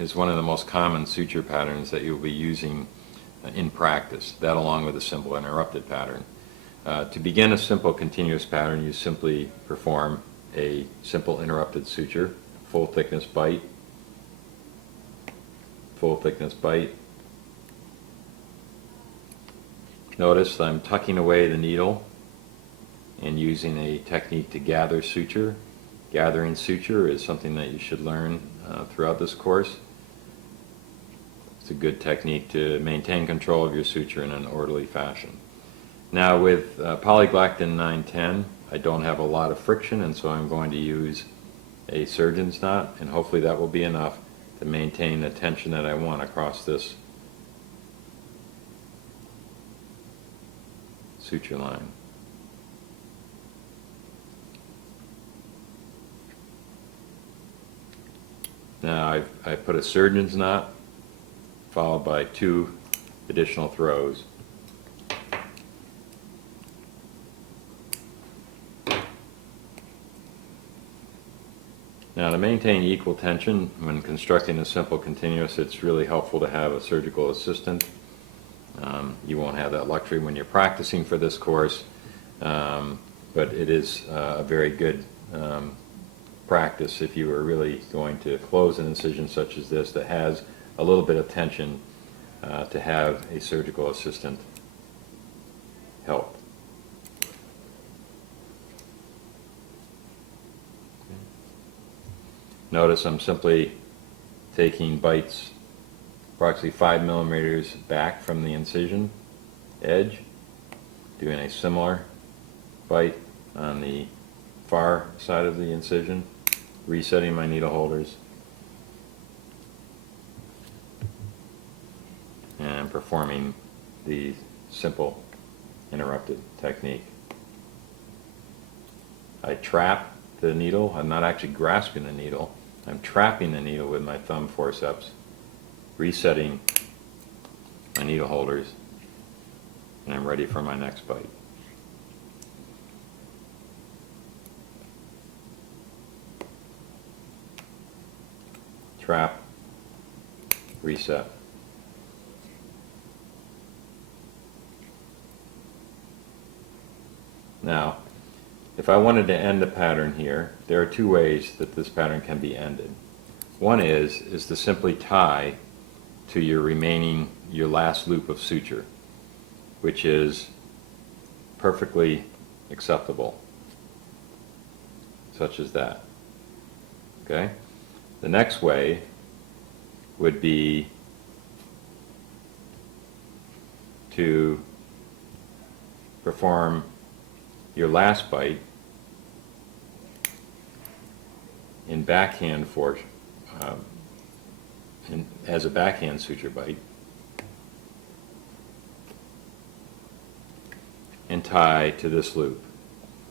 is one of the most common suture patterns that you'll be using in practice, that along with a simple interrupted pattern. To begin a simple continuous pattern, you simply perform a simple interrupted suture, full thickness bite, full thickness bite. Notice I'm tucking away the needle and using a technique to gather suture. Gathering suture is something that you should learn throughout this course. It's a good technique to maintain control of your suture in an orderly fashion. Now with polyglactin 910, I don't have a lot of friction, and so I'm going to use a surgeon's knot, and hopefully that will be enough to maintain the tension that I want across this suture line. Now I've put a surgeon's knot followed by 2 additional throws. Now to maintain equal tension when constructing a simple continuous, it's really helpful to have a surgical assistant. You won't have that luxury when you're practicing for this course, but it is a very good practice if you are really going to close an incision such as this that has a little bit of tension, to have a surgical assistant help. Notice I'm simply taking bites approximately 5 millimeters back from the incision edge, doing a similar bite on the far side of the incision, resetting my needle holders, and performing the simple interrupted technique. I trap the needle. I'm not actually grasping the needle. I'm trapping the needle with my thumb forceps, resetting my needle holders, and I'm ready for my next bite. Trap, reset. Now, if I wanted to end the pattern here, there are 2 ways that this pattern can be ended. One is to simply tie to your last loop of suture, which is perfectly acceptable, such as that. Okay? The next way would be to perform your last bite in backhand as a backhand suture bite, and tie to this loop.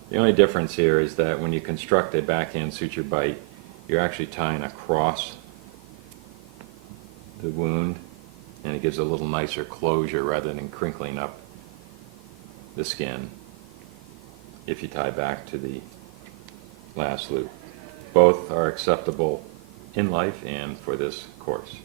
The only difference here is that when you construct a backhand suture bite, you're actually tying across the wound, and it gives a little nicer closure rather than crinkling up the skin if you tie back to the last loop. Both are acceptable in life and for this course.